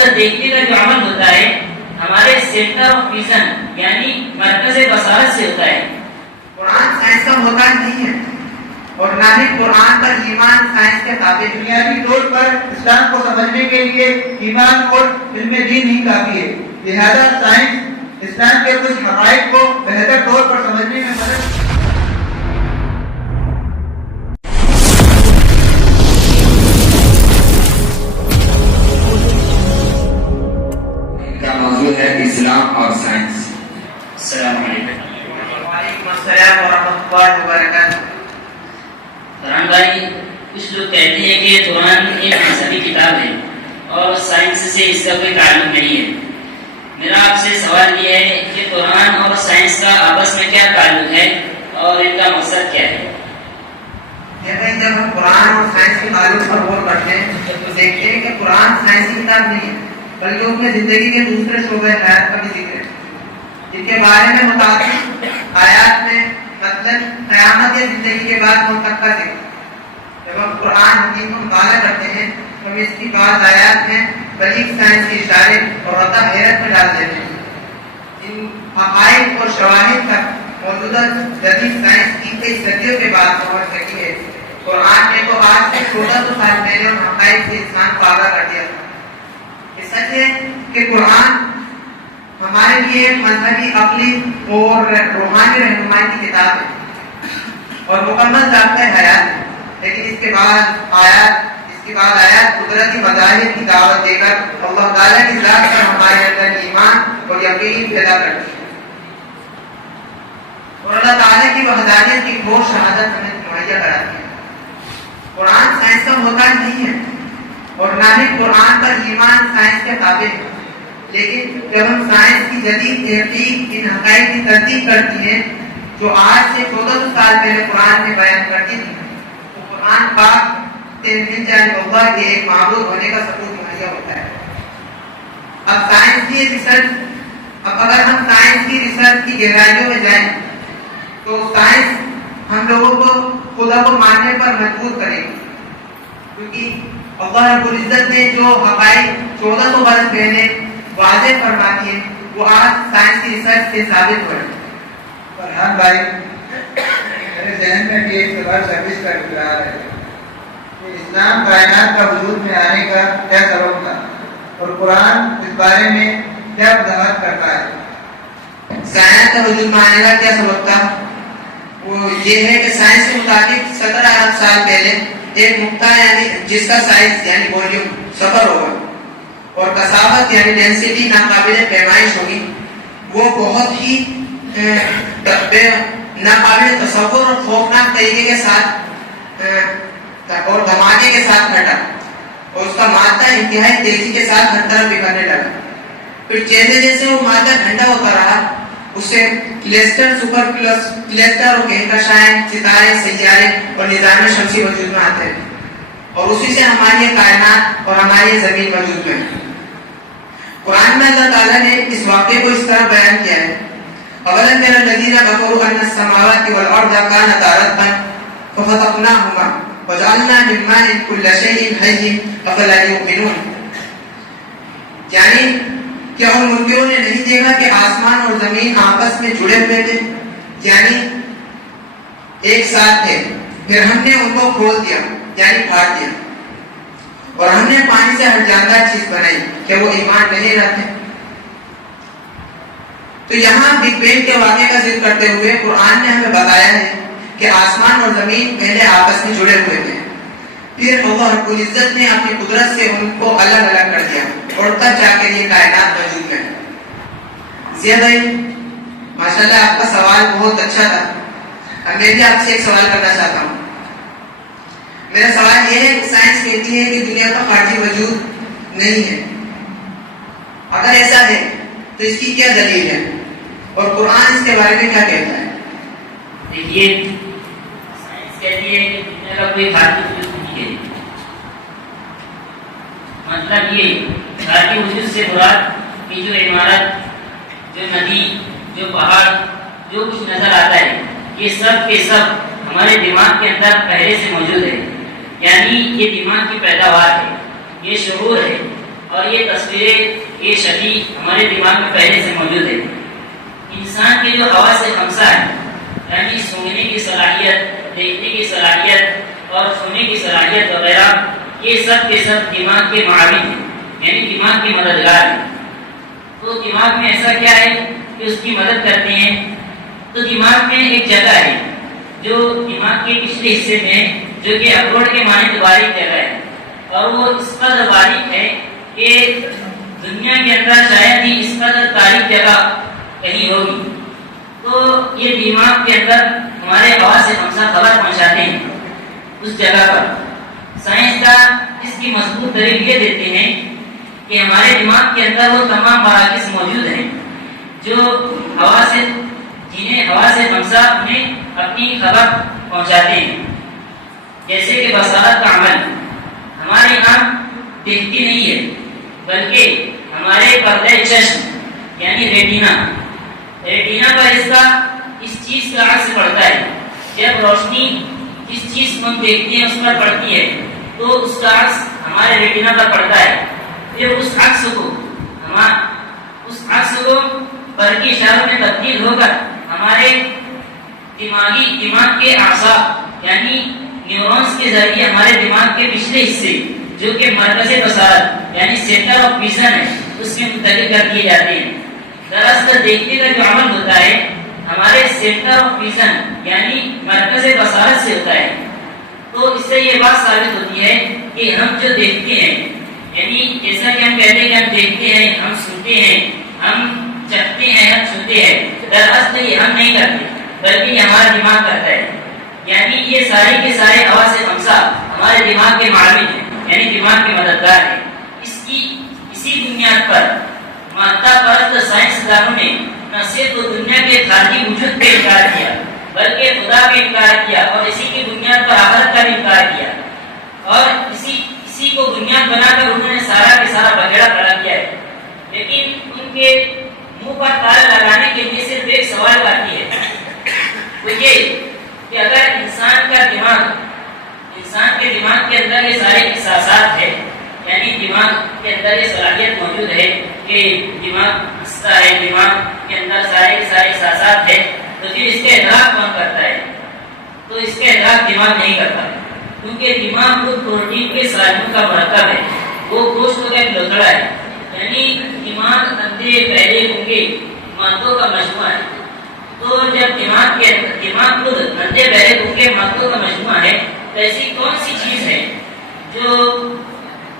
منظر دیکھنے کا جو عمل ہوتا ہے ہمارے سینٹر آف ویژن یعنی مرکز بصارت سے ہوتا ہے. قرآن سائنس کا محتاج نہیں ہے اور نہ ہی قرآن پر ایمان سائنس کے تابع. بنیادی طور پر اسلام کو سمجھنے کے لیے ایمان اور علم دین ہی کافی ہے. لہذا سائنس اسلام کے کچھ حقائق کو بہتر طور پر سمجھنے میں مدد کا موضوع ہے اسلام اور سائنس. السلام علیکم. وعلیکم السلام ورحمۃ اللہ وبرکاتہ. فرحان بھائی, کچھ لوگ کہتے ہیں کہ قرآن ایک مذہبی کتاب ہے اور سائنس سے اس کا کوئی تعلق نہیں ہے. میرا آپ سے سوال یہ ہے کہ قرآن اور سائنس کا آپس میں کیا تعلق ہے اور ان کا مقصد کیا ہے؟ جب ہم قرآن اور سائنس کے تعلق پر غور کرتے ہیں تو دیکھتے ہیں کہ قرآن سائنسی کتاب نہیں ہے بلکہ اس میں زندگی کے دوسرے شعبے حیات کا بھی ذکر ہے جن کے بارے میں متعدد آیات میں مثلاً قیامت یا زندگی کے بعد منتق کا ذکر. جب ہم قرآن حکیم کو مطالعہ کرتے ہیں تو ہم اس کی بعض آیات میں بلیغ سائنسی اشارے اور رتا حیرت میں ڈال دیتے ہیں. ان حقائق اور شواہد تک موجودہ جدید سائنس کی کئی صدیوں کے بعد پہنچ سکی ہے. قرآن نے تو آج سے 1400 سال پہلے ان حقائق سے انسان کو آگاہ کر دیا تھا. یہ سچ ہے کہ قرآن ہمارے لیے مذہبی, عقلی اور روحانی رہنمائی کی کتاب ہے اور مکمل ضابطۂ حیات ہے, لیکن اس کے بعد آیات قدرتی مظاہر کی دعوت دے کر اللہ تعالیٰ کی ذات پر ہمارے اندر ایمان اور یقین پیدا کرتی ہے اور اللہ تعالیٰ کی وحدانیت کی ٹھوس شہادت ہمیں مہیا کراتی ہے. قرآن سائنس کا محتاج نہیں ہے اور نہ ہی قرآن پر ایمان سائنس کے تابع ہے, لیکن جب ہم سائنس کی جدید تحقیق ان حقائق کی تصدیق کرتی ہیں جو آج سے 1400 سال پہلے قرآن میں بیان کرتی تھی, تو قرآن پاک من جانب اللہ کے ایک معبود ہونے کا ثبوت مہیا ہوتا ہے. اگر ہم سائنس کی ریسرچ کی گہرائیوں میں جائیں تو سائنس ہم لوگوں کو خدا کو ماننے پر مجبور کرے گی, کیونکہ اللہ رب العزت نے جو حقائق 1400 برس پہلے واضح فرما دیے وہ آج سائنس کی ریسرچ سے ثابت ہو رہے ہیں. فرحان بھائی, میرے ذہن میں بھی ایک سوال سروس کا اقرار ہے کہ اسلام کائنات کا وجود میں آنے کا کیا سبب تھا اور قرآن اس بارے میں کیا وضاحت کرتا ہے. کائنات کا وجود میں آنے کا کیا سبب تھا؟ وہ یہ ہے کہ سائنس کے مطابق 17 ارب سال پہلے ایک نقطہ یعنی جس کا سائز یعنی والیوم صفر ہوگا اور کثافت یعنی ڈینسٹی ناقابل پیمائش ہوگی. وہ بہت ہی ناقابل تصور اور خوفناک طریقے کے ساتھ اور دھماکے کے ساتھ پھٹا اور اس کا مادہ انتہائی تیزی کے ساتھ ہر طرف بکھرنے لگا. پھر جیسے جیسے وہ مادہ ٹھنڈا ہوتا رہا اس سے کلیسٹر, سپر کلیسٹر اور کہکشائیں, ستارے, سیارے اور نظام شمسی وجود میں آتے ہیں اور اسی سے ہماری کائنات اور ہماری زمین وجود میں. قرآن میں اللہ تعالیٰ نے اس واقعے کو اس طرح بیان کیا ہے, اولم یری الذین کفروا ان السماوات والارض کانتا رتقا ففتقناهما وجعلنا من ماء كل شيء حي افلا يؤمنون. یعنی کیا ان منکروں نے نہیں دیکھا کہ آسمان اور زمین آپس میں جڑے ہوئے تھے, یعنی ایک ساتھ تھے, پھر ہم نے ان کو کھول دیا یعنی پھاڑ دیا اور ہم نے پانی سے ہر جاندار چیز بنائی کہ وہ ایمان نہیں رکھتے. تو یہاں بگ بینگ کے واقعے کا ذکر کرتے ہوئے قرآن نے ہمیں بتایا ہے کہ آسمان اور زمین پہلے آپس میں جڑے ہوئے تھے, پھر اللہ رب العزت نے اپنی قدرت سے ان کو الگ الگ کر دیا اور تب جا کے یہ کائنات وجود میں. ضیاء بھائی ماشاءاللہ آپ کا سوال بہت اچھا تھا. میں بھی آپ سے ایک سوال کرنا چاہتا ہوں. میرا سوال یہ ہے کہ سائنس کہتی ہے کہ دنیا کا خارجی وجود نہیں ہے. اگر ایسا ہے تو اس کی کیا دلیل ہے اور قرآن اس کے بارے میں کیا کہتا ہے؟ دیکھیے, سائنس کہتی ہے کہ دنیا کا کوئی خارجی وجود نہیں ہے. مطلب یہ خارجی وجود سے مراد کہ جو عمارت, جو ندی, جو پہاڑ, جو کچھ نظر آتا ہے یہ سب کے سب ہمارے دماغ کے اندر پہلے سے موجود ہے. یعنی یہ دماغ کی پیداوار ہے, یہ شعور ہے, اور یہ تصویریں، یہ شکل ہمارے دماغ میں پہلے سے موجود ہے. انسان کے جو حواس خمسہ ہے، یعنی سونگنے کی صلاحیت، دیکھنے کی صلاحیت اور چھونے کی صلاحیت وغیرہ، یہ سب کے سب دماغ کے معاون ہیں، یعنی دماغ کے مددگار ہیں. تو دماغ میں ایسا کیا ہے کہ اس کی مدد کرتے ہیں؟ تو دماغ میں ایک جگہ ہے جو دماغ کے پچھلے حصے میں، جو کہ اخروٹ کے مانند باریک جگہ ہے، اور وہ اس قدر باریک ہے کہ دنیا کے اندر شاید ہی اس قدر تاریک جگہ کہیں ہوگی. تو یہ دماغ کے اندر ہمارے حواس خمسہ خبر پہنچاتے ہیں اس جگہ پر. سائنسداں اس کی مضبوط دلیل یہ دیتے ہیں کہ ہمارے دماغ کے اندر وہ تمام مراکز موجود ہیں جو جنہیں حواس خمسہ انہیں اپنی خبر پہنچاتے ہیں. جیسے کہ بصارت کا عمل، ہماری آنکھ دیکھتی نہیں ہے بلکہ ہمارے پردہ چشم یعنی ریٹینا پر اس چیز کا عکس پڑتا ہے. جب روشنی جس چیز کو ہم دیکھتے ہیں اس پر پڑتی ہے تو اس کا عکس ہمارے ریٹینا پر پڑتا ہے. پھر اس عکس کو برقی اشاروں میں تبدیل ہو کر ہمارے دماغ کے اعصاب یعنی نیورونز کے ذریعے ہمارے دماغ کے پچھلے حصے جو کہ مرکز بصارت یعنی سینٹر آف ویژن ہے اس میں منتقل کر دیے جاتے ہیں. دراصل دیکھنے کا جو عمل ہوتا ہے ہمارے سینٹر آف ویژن یعنی مرکز بصارت سے ہوتا ہے. تو اس سے یہ بات ثابت ہوتی ہے کہ ہم جو دیکھتے ہیں، یعنی جیسا کہ ہم کہتے ہیں کہ ہم دیکھتے ہیں، ہم سنتے ہیں، ہم چکھتے ہیں، ہم چھوتے ہیں، دراصل یہ ہم نہیں کرتے بلکہ یہ ہمارا دماغ کرتا ہے. یعنی یہ سارے کے سارے حواس خمسہ ہمارے دماغ کے معاون ہیں، یعنی دماغ کے مددگار ہیں. اسی بنیاد پر مادہ پرست سائنسدانوں نے نہ صرف دنیا کے خارجی وجود کا انکار کیا بلکہ خدا کا انکار کیا، اور اسی کی بنیاد پر آخرت کا بھی انکار کیا، اور اسی کو بنیاد بنا کر انہوں نے سارا کے سارا بگڑا کھڑا کیا ہے. لیکن ان کے منہ پر تالا لگانے کے لیے صرف ایک سوال باقی ہے، وہ یہ کہ اگر انسان کے دماغ کے اندر یہ سارے احساسات ہیں، یعنی دماغ کے اندر یہ صلاحیت موجود ہے کہ دماغ ہنستا ہے، دماغ کے اندر سارے کے سارے احساسات ہیں، تو پھر اس کا ادراک کون کرتا ہے؟ تو اس کا ادراک دماغ نہیں کرتا، کیونکہ دماغ خود پروٹین کے سالنوں کا مرکب ہے، وہ گوشت کا ایک لوتھڑا ہے. یعنی دماغ اندھے بہرے گونگے مادوں کا مجموعہ ہے. تو جب دماغ خود اندھے بہرے گونگے مادوں کا مجموعہ ہے تو ایسی کون سی چیز ہے جو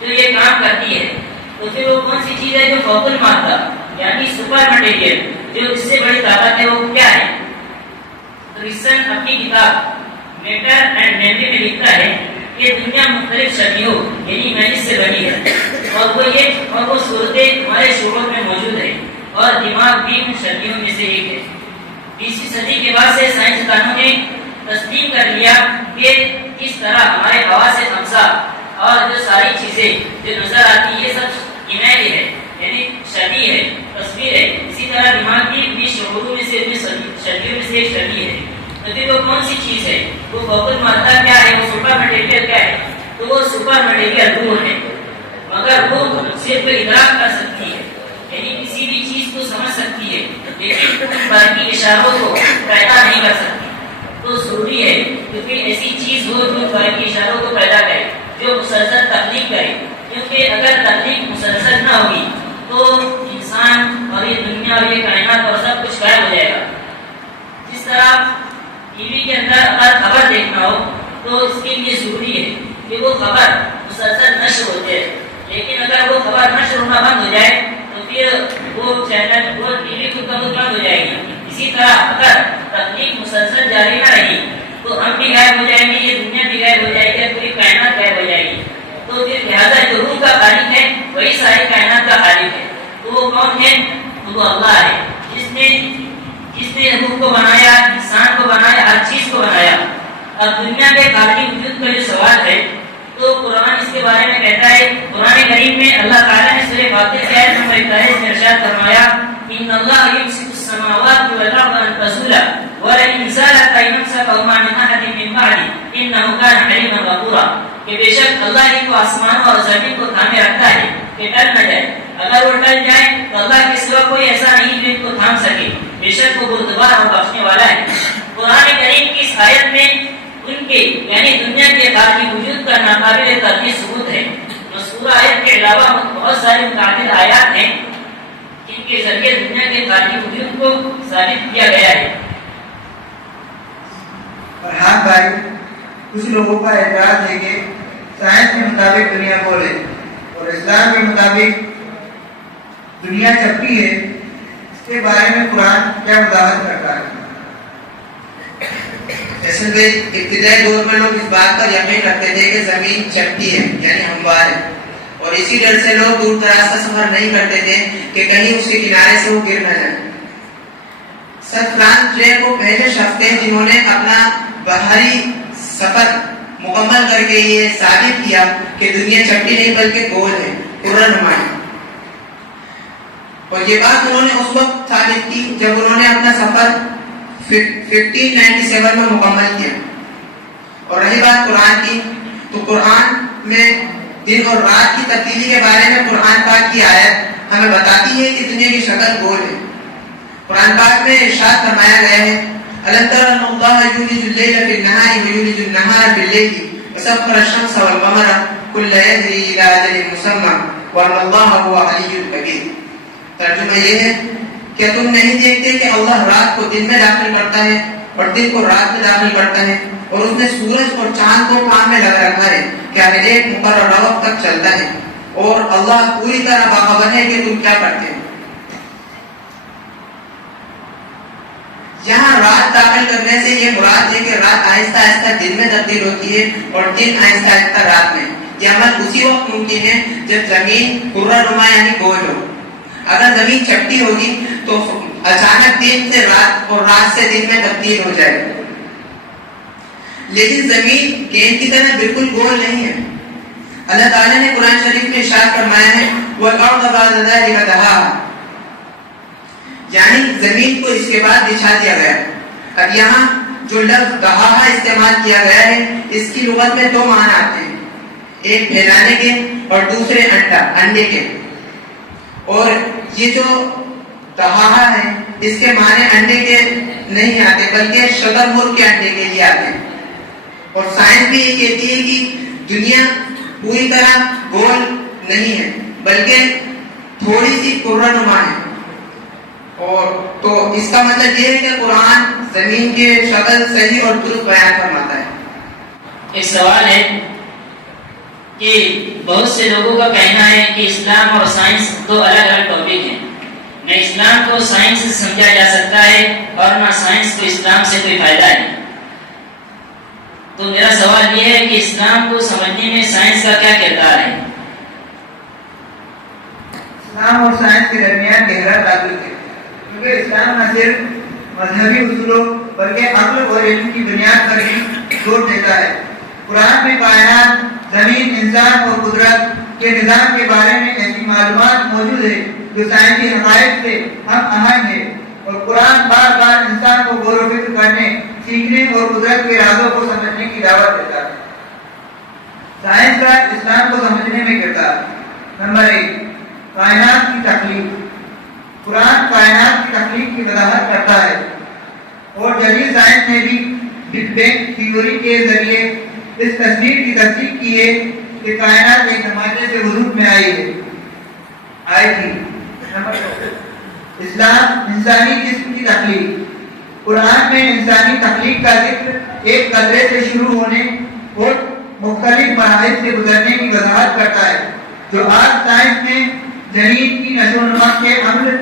یہ کام کرتی ہے؟ تو پھر وہ کون سی چیز ہے جو فوق المادہ یعنی سپر مٹیریل، جو اس سے بڑی طاقت ہے، وہ کیا ہے؟ ریسن اپنی کتاب میٹر اینڈ میموری میں لکھتا ہے کہ دنیا مختلف شکلوں یعنی امیجز سے بنی ہے، اور وہ صورتیں ہمارے شعور میں موجود ہے، اور دماغ بھی ان شکلوں میں سے ایک ہے. 20ویں صدی کے بعد سے سائنسدانوں نے تسلیم کر لیا کہ کس طرح ہمارے حواس خمسہ اور جو ساری چیزیں جو نظر آتی ہیں یہ سب امیج ہے، یعنی شکل ہے، تصویر ہے. اسی طرح دماغ کی 20 شعوروں میں سے 20 شکلوں میں سے ایک شکل ہے. تو پھر وہ کون سی چیز ہے؟ وہ فوق المادہ کیا ہے؟ وہ سپر مٹیریل کیا ہے؟ تو وہ سپر مٹیریل روح ہے، مگر وہ صرف ادراک کر سکتی ہے، یعنی کسی بھی چیز کو سمجھ سکتی ہے، لیکن باقی اشاروں کو پیدا نہیں کر سکتی. تو ضروری ہے کہ کوئی ایسی چیز ہو جو باقی اشاروں کو پیدا کرے، جو مسلسل تخلیق کرے، کیونکہ اگر تخلیق مسلسل نہ ہوگی تو انسان اور یہ دنیا اور یہ کائنات اور سب کچھ غائب ہو جائے گا. جس طرح ٹی وی کے اندر اگر خبر دیکھنا ہو تو اس کے لیے ضروری ہے کہ وہ خبر مسلسل نشر ہو جائے، لیکن اگر وہ خبر نشر ہونا بند ہو جائے تو پھر وہ چینل وہ ٹی وی خود بند ہو جائے گی. اسی طرح اگر تخلیق مسلسل جاری نہ رہی تو ہم بھی غائب ہو جائیں گے، یہ دنیا بھی غائب ہو جائے گی، پوری کائنات غائب ہو جائے گی. تو پھر لہٰذا جو روح کا خالق ہے وہی ساری کائنات کا خالق ہے. تو وہ کون ہے؟ تو وہ اللہ ہے، جس نے روح کو بنایا، انسان کو بنایا، ہر چیز کو بنایا. اب دنیا کے خارجی وجود کا جو سوال ہے تو قرآن اس کے بارے میں کہتا ہے. قرآن کریم میں اللہ تعالیٰ نے سورہ فاتر کی آیت نمبر 41 میں ارشاد فرمایا ان اللہ یمسک السماوات والارض ان تزولا ولئن زالتا ان امسکهما من احد من بعده انه كان حليما غفورا. کہ بے شک اللہ ہی کو آسمانوں اور زمین کو تھامے رکھتا ہے کہ ٹل نہ جائے. اگر وہ ٹل جائے تو اللہ کے سوا کوئی ایسا نہیں جو ان کو تھام سکے. بے شک وہ بردبار اور بخشنے والا ہے. قرآن کریم کی اس آیت میں ان کے یعنی دنیا کے باقی وجود کا ناقابل تردید ثبوت ہے. مذکورہ آیت کے علاوہ بہت سارے متعدد آیات ہیں جن کے ذریعے دنیا کے باقی وجود کو ثابت کیا گیا ہے. فرحان بھائی، کچھ لوگوں کا اعتراض ہے کہ سائنس کے مطابق دنیا گول ہے اور اسلام کے مطابق دنیا چپٹی ہے. اس کے بارے میں قرآن کیا وضاحت کرتا ہے؟ جیسے کہ ابتدائی دور میں لوگ اس بات پر یقین رکھتے تھے کہ زمین چپٹی ہے یعنی ہموار ہے، اور اسی ڈر سے لوگ دور دراز کا سفر نہیں کرتے تھے کہ کہیں اس کے کنارے سے وہ گر نہ جائے. سر فرانس ڈریک وہ پہلے شخص تھے جنہوں نے اپنا بحری سفر مکمل کر کے یہ ثابت کیا کہ دنیا چپٹی نہیں بلکہ گول ہے، کرہ نما ہے. اور یہ بات انہوں نے اس وقت ثابت کی جب انہوں نے اپنا سفر 1597 میں مکمل کیا. اور رہی بات قرآن کی، تو قرآن میں دن اور رات کی تبدیلی کے بارے میں قرآن پاک کی آیت ہمیں بتاتی ہے کہ دنیا کی شکل گول ہے. قرآن پاک میں ارشاد فرمایا گیا ہے أَلَمْ تَرَ أَنَّ اللَّهَ يُولِجُ اللَّيْلَ فِي النَّهَارِ وَيُولِجُ النَّهَارَ فِي اللَّيْلِ وَسَخَّرَ الشَّمْسَ وَالْقَمَرَ كُلٌّ يَجْرِي إِلَى أَجَلٍ مُّسَمًّى وَأَنَّ اللَّهَ هُوَ الْعَلِيُّ الْكَبِيرُ. ترجمہ یہ ہے کہ تم نہیں دیکھتے کہ اللہ رات کو دن میں داخل کرتا ہے اور دن کو رات میں داخل کرتا ہے، اور اس نے سورج اور چاند کو کام میں لگا رکھا ہے کہ ہر ایک مقررہ وقت تک چلتا ہے، اور اللہ پوری طرح باخبر ہے کہ تم کیا کرتے ہو. یہاں رات داخل کرنے سے یہ مراد ہے کہ رات آہستہ آہستہ دن میں تبدیل ہوتی ہے اور دن آہستہ آہستہ رات میں. یہ عمل اسی وقت ممکن ہے جب زمین کرہ نما یعنی گول ہو. اگر زمین چپٹی ہوگی تو اچانک دن سے رات اور رات سے دن میں تبدیل ہو جائے. لیکن زمین گیند کی طرح بالکل گول نہیں ہے. اللہ تعالیٰ نے قرآن شریف میں ارشاد فرمایا ہے وَالْأَرْضَ بَعْدَ ذَلِكَ دَحَاهَا، یعنی زمین کو اس کے بعد بچھا دیا گیا. اب یہاں جو لفظ دہاہا استعمال کیا گیا ہے اس کی لغت میں دو معنی آتے ہیں، ایک پھیلانے کے اور دوسرے انڈے کے. اور یہ جو دہاہا ہے اس کے معنی انڈے کے نہیں آتے بلکہ شتر مرغ کے انڈے کے لیے آتے ہیں. اور سائنس بھی یہ کہتی ہے کہ دنیا پوری طرح گول نہیں ہے بلکہ تھوڑی سی کرہ نما ہے. اور تو اس کا مطلب یہ ہے کہ قرآن زمین کے شکل صحیح اور درست بیان فرماتا ہے. ایک سوال ہے کہ بہت سے لوگوں کا کہنا ہے کہ اسلام اور سائنس دو الگ الگ ٹاپک ہیں. نہ اسلام کو سائنس سے سمجھا جا سکتا ہے اور نہ سائنس کو اسلام سے کوئی فائدہ ہے. تو میرا سوال یہ ہے کہ اسلام کو سمجھنے میں سائنس کا کیا کردار ہے؟ اسلام اور سائنس کے درمیان گہرا تعلق ہے، کیونکہ اسلام نہ صرف مذہبی اصولوں بلکہ عقل اور علم کی بنیاد پر بھی زور دیتا ہے. قرآن میں کائنات، زمین، انسان اور قدرت کے نظام کے بارے میں ایسی معلومات موجود ہے جو سائنسی حقائق سے ہم آہنگ ہے، اور قرآن بار بار انسان کو غور و فکر کرنے، سیکھنے اور قدرت کے رازوں کو سمجھنے کی دعوت دیتا ہے. سائنس کا اسلام کو سمجھنے میں کردار. نمبر 1، کائنات کی تخلیق. قرآن کائنات کی تخلیق کی وضاحت کرتا ہے، اور جدید سائنس نے بھی بگ بینگ تھیوری کے ذریعے اس تصویر کی تصدیق کی ہے کہ کائنات ایک دھماکے سے وجود میں آئی تھی. نمبر 2، اسلام انسانی جسم کی تخلیق. قرآن میں انسانی تخلیق کا ذکر ایک قطرے سے شروع ہونے اور مختلف مراحل سے گزرنے کی وضاحت کرتا ہے، جو آج سائنس میں جنین کی نشو و نما کے عمل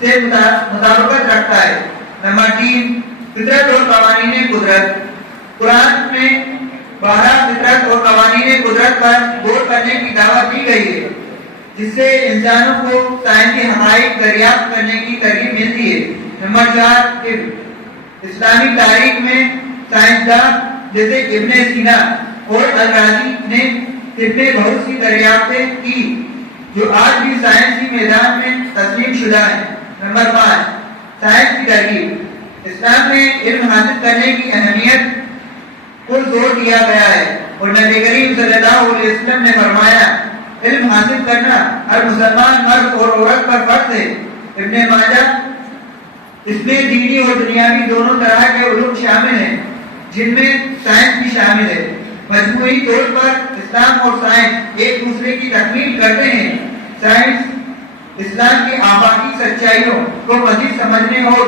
سے مطابقت رکھتا ہے. نمبر 3، فطرت اور قوانین قدرت. قرآن میں 12 فطرت اور قوانین قدرت پر غور کرنے کی دعوت دی گئی ہے، جس سے انسانوں کو سائنسی حقائق دریافت کرنے کی ترغیب ملتی ہے. نمبر 4، اسلامی تاریخ میں سائنسدان جیسے ابن سینا اور الرازی نے طب میں بہت سی دریافتیں کی جو آج بھی سائنسی میدان میں تسلیم شدہ ہیں. نمبر 5، سائنس کی ترغیب. اسلام میں علم حاصل کرنے کی اہمیت کو زور دیا گیا ہے، اور نبی کریم صلی اللہ علیہ وسلم نے فرمایا علم حاصل کرنا ہر مسلمان مرد اور عورت پر فرض ہے۔ ابن ماجہ، اس میں دینی اور دنیاوی دونوں طرح کے علوم شامل ہیں جن میں سائنس بھی شامل ہے۔ مجموعی طور پر اسلام اور سائنس ایک دوسرے کی تکمیل کرتے ہیں۔ سائنس اسلام کی آفاقی سچائیوں کو مزید سمجھنے اور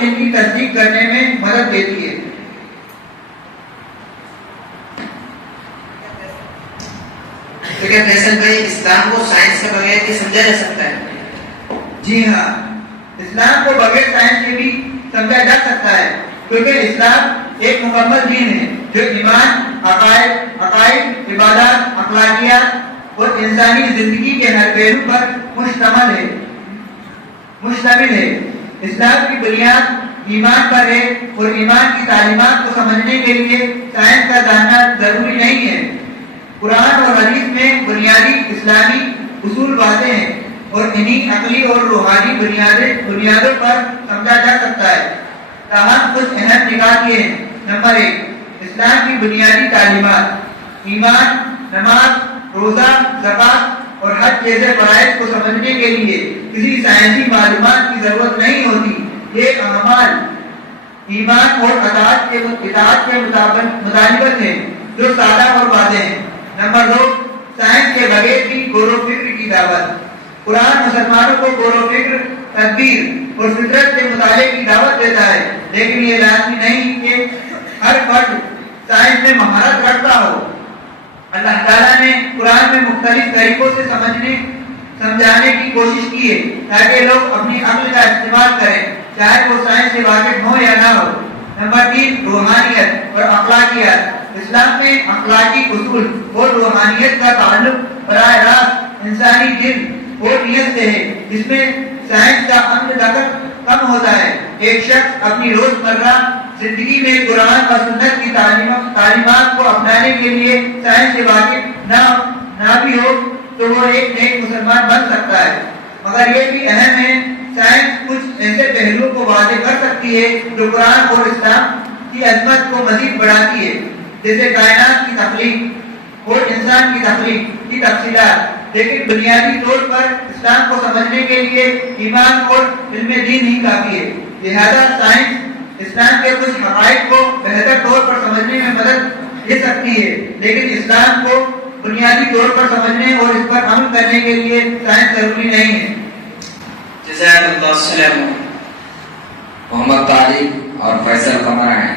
ان کی تصدیق کرنے میں مدد دیتی ہے۔ تو کیا فیصل بھائی اسلام کو سائنس کے بغیر بھی سمجھا جا سکتا ہے؟ جی ہاں، اسلام کو بغیر سائنس کے بھی سمجھا جا سکتا ہے، کیونکہ اسلام ایک مکمل دین ہے جو ایمان، عقائد، عبادات، اخلاقیات اور انسانی زندگی کے ہر پہلو پر مشتمل ہے۔ اسلام کی بنیاد ایمان پر ہے اور ایمان کی تعلیمات کو سمجھنے کے لیے سائنس کا جاننا ضروری نہیں ہے۔ قرآن اور حدیث میں بنیادی اسلامی اصول واضح ہیں اور انہی عقلی اور روحانی بنیادوں پر سمجھا جا سکتا ہے۔ تاہم کچھ اہم نکات یہ ہیں۔ نمبر 1، اسلام کی بنیادی تعلیمات، ایمان، نماز، روزہ، زکوٰۃ اور حج جیسے فرائض کو سمجھنے کے لیے کسی سائنسی معلومات کی ضرورت نہیں ہوتی۔ یہ اعمال ایمان اور اطاعت کے مطابقت ہیں جو سادہ اور واضح ہیں۔ نمبر 2، سائنس کے بغیر بھی غور و فکر کی دعوت۔ قرآن مسلمانوں کو غور و فکر، تدبیر اور فطرت کے مطالعے کی دعوت دیتا ہے، لیکن یہ لازمی نہیں کہ ہر فرد سائنس میں مہارت رکھتا ہو۔ اللہ تعالیٰ نے قرآن میں مختلف طریقوں سے سمجھانے کی کوشش کی ہے تاکہ لوگ اپنی عقل کا استعمال کریں، چاہے وہ سائنس سے واقف ہو یا نہ ہو۔ نمبر 3، روحانیت اور اخلاقیات۔ اسلام میں اخلاقی اصول اور روحانیت کا تعلق براہ راست انسانی دل اور نیت سے ہے، جس میں سائنس کا عمل دخل کم ہوتا ہے۔ ایک شخص اپنی روزمرہ زندگی میں قرآن اور سنت کی تعلیمات کو اپنانے کے لیے سائنس سے واقف نہ بھی ہو تو وہ ایک نیک مسلمان بن سکتا ہے۔ مگر یہ بھی اہم ہے، سائنس کچھ ایسے پہلوؤں کو واضح کر سکتی ہے جو قرآن اور اسلام کی عظمت کو مزید بڑھاتی ہے، جیسے کائنات کی تخلیق اور انسان کی تخلیق کی تفصیلات۔ لیکن بنیادی طور پر اسلام کو سمجھنے کے لیے ایمان اور علم دین ہی کافی ہے۔ لہذا سائنس اسلام کے کچھ حقائق کو بہتر طور پر سمجھنے میں مدد دے سکتی ہے، لیکن اسلام کو بنیادی طور پر سمجھنے اور اس پر عمل کرنے کے لیے سائنس ضروری نہیں ہے۔ جزاک اللہ السلام۔ محمد طارق اور فیصل قمر ہیں۔